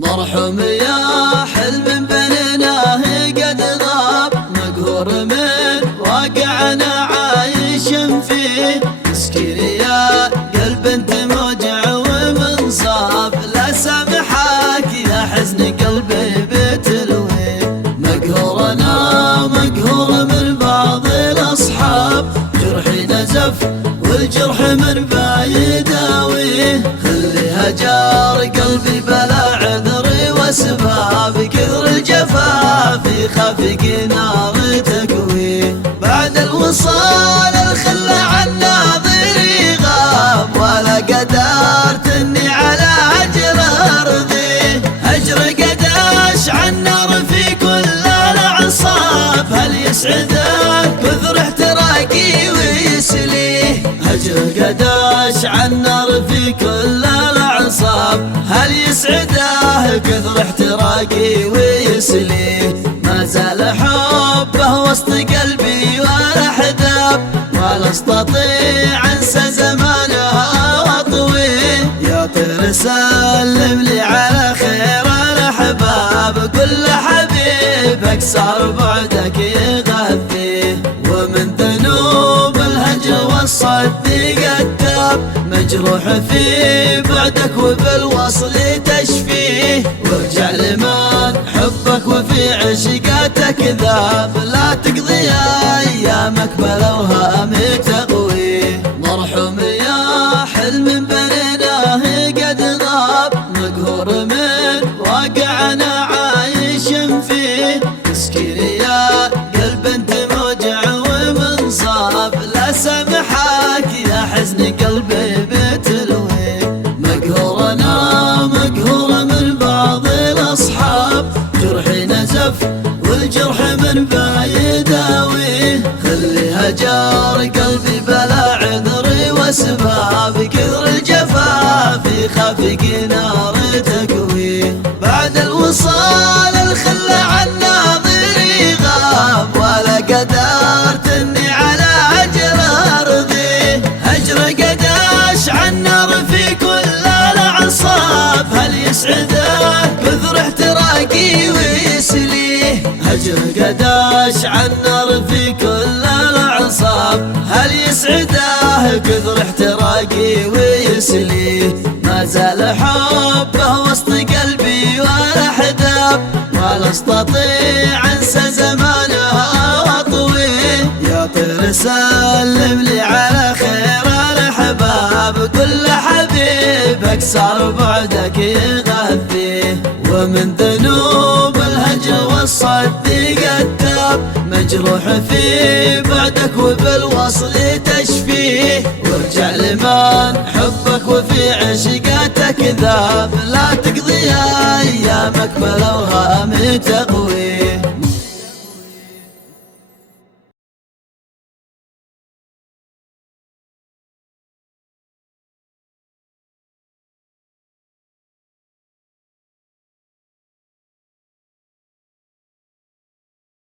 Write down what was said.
مرحوم يا حلم بنيناه قد غاب، مقهور من واقعنا عايش فيه. مسكين يا قلب انت موجع ومنصاب، لا سامحك يا حزن قلبي بتلويه. مقهور انا مقهور من بعض الاصحاب، جرحي نزف والجرح من بايداويه. خليها جار قلبي بلا عذري واسباب، كثر الجفا في خفق نار تكويه. بعد الوصال الخل عن ناظري غاب، ولا قدرت اني على هجر ارضيه. هجر قداش عن نار في كل الاعصاب، هل يسعدك كثر احتراقي ويسليه. هجر قداش عن نار في كل الاعصاب، هل يسعده كثر احتراقي ويسليه. ما زال حبه وسط قلبي ولا حداب، ولا استطيع انسى زمانها واطويه. يا طير سلم لي على خير الاحباب، كل حبيبك صار بعدك يغذيه. ومن ذنوب الهجر والصد قتاب، مجروح في بعدك وبالوصل تشفيه. وارجع لمن حبك وفي عشقاتك ذاب، لا تقضي ايامك بلا وهام تقويه. مرحوم يا حلم بنيناه قد غاب، مقهور من واقعنا عايش فيه. مسكين يا قلب انت موجع ومنصاب، لا سامحك يا حزن قلبي بتلويه. مقهور انا مقهور من بعض الاصحاب، جرحي نزف والجرح من بايداويه. خليها جار قلبي بلا عذري واسباب، كثر الجفا في خفق نار تكويه. بعد الوصال الخل عن ناظري غاب، ولا قدرت اني على هجر ارضيه. هجر قداش عن نار في كل الاعصاب، هل يسعدك كثر احتراقي ويسليه. هجر قداش عن نار في كل الاعصاب، هل يسعده كثر احتراقي ويسليه. ما زال حبه وسط قلبي ولا حداب، ولا استطيع انسى زمانها واطويه. يا طير سلم لي على خير الاحباب، كل حبيبك صار بعدك يغذيه. ومن ذنوب الهجر والصد قتاب، مجروح في بعدك وبالوصل تشفيه. وارجع لمن حبك وفي عشقاتك ذاب، لا تقضي ايامك بلا وهام تقويه.